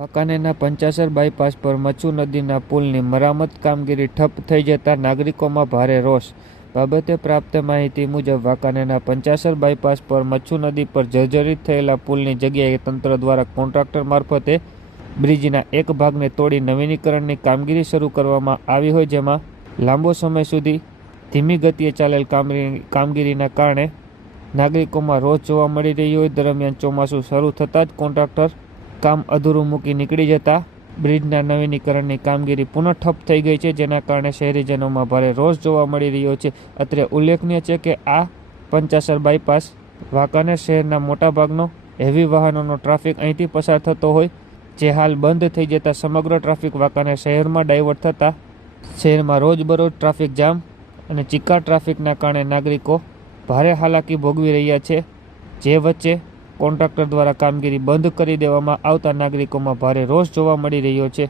વાંકાનેરના Panchasar bypass પર મચ્છુ નદીના પુલની મરામત કામગીરી ઠપ થઈ જતા નાગરિકોમાં ભારે રોષ. બાબતે પ્રાપ્ત માહિતી મુજબ, વાંકાનેરના પંચાસર બાયપાસ પર મચ્છુ નદી પર જર્જરિત થયેલા પુલની જગ્યાએ તંત્ર દ્વારા કોન્ટ્રાક્ટર મારફતે બ્રિજના એક ભાગને તોડી નવીનીકરણની કામગીરી શરૂ કરવામાં આવી હોય જેમાં લાંબો સમય સુધી ધીમી ગતિએ ચાલેલ કામગીરી કામગીરીના કારણે નાગરિકોમાં રોષ જોવા મળી રહ્યો હોય દરમિયાન ચોમાસું શરૂ થતાં જ કોન્ટ્રાક્ટર કામ અધૂરું મૂકી નીકળી જતા બ્રિજના નવીનીકરણની કામગીરી પુનઃ ઠપ થઈ ગઈ છે, જેના કારણે શહેરીજનોમાં ભારે રોષ જોવા મળી રહ્યો છે. અત્રે ઉલ્લેખનીય છે કે આ પંચાસર બાયપાસ વાંકાનેર શહેરના મોટાભાગનો હેવી વાહનોનો ટ્રાફિક અહીંથી પસાર થતો હોય, જે હાલ બંધ થઈ જતા સમગ્ર ટ્રાફિક વાંકાનેર શહેરમાં ડાયવર્ટ થતાં શહેરમાં રોજબરોજ ટ્રાફિક જામ અને ચીકા ટ્રાફિકના કારણે નાગરિકો ભારે હાલાકી ભોગવી રહ્યા છે. જે વચ્ચે કોન્ટ્રાક્ટર દ્વારા કામગીરી બંધ કરી દેવામાં આવતા નાગરિકોમાં ભારે રોષ જોવા મળી રહ્યો છે.